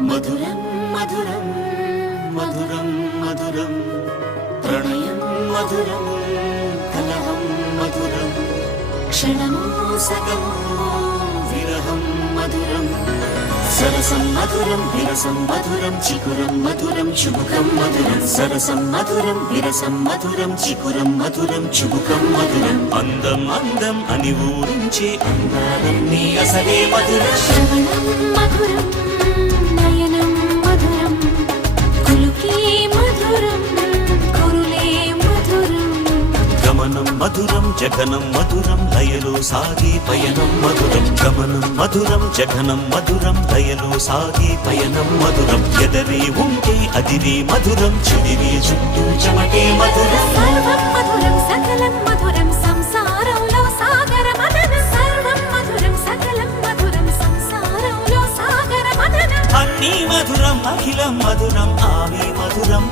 మధురం మధురం మధురం మధురం ప్రణయం మధురం కలహం మధురం క్షణమో సగమో విరహం మధురం సరసం మధురం విరసం మధురం చికురం మధురం చుబుకం మధురం సరసం మధురం విరసం మధురం చికురం మధురం చుబుకం మధురం అందం అందం అని ఊరించే అందాలన్నీ అసలే మధురం శ్రవణం మధురం నయనం మధురం కులుకే మధురం కురులే మధురం గమనం మధురం జగనం మధురం లయలో సాగే పయనం మధురం గమనం మధురం జగనం మధురం లయలో సాగే పయనం మధురం ఎదరే ఉంటే అదిరే మధురం చెదిరే చుట్టూ చెమటే మధురం సర్వం మధురం సకలం మధురం సంసారంలో సాగర మదనం సర్వం మధురం సకలం మధురం సంసారంలో సాగర మదనం అన్నీ మధురం అఖిలం మధురం ఆమె మధురం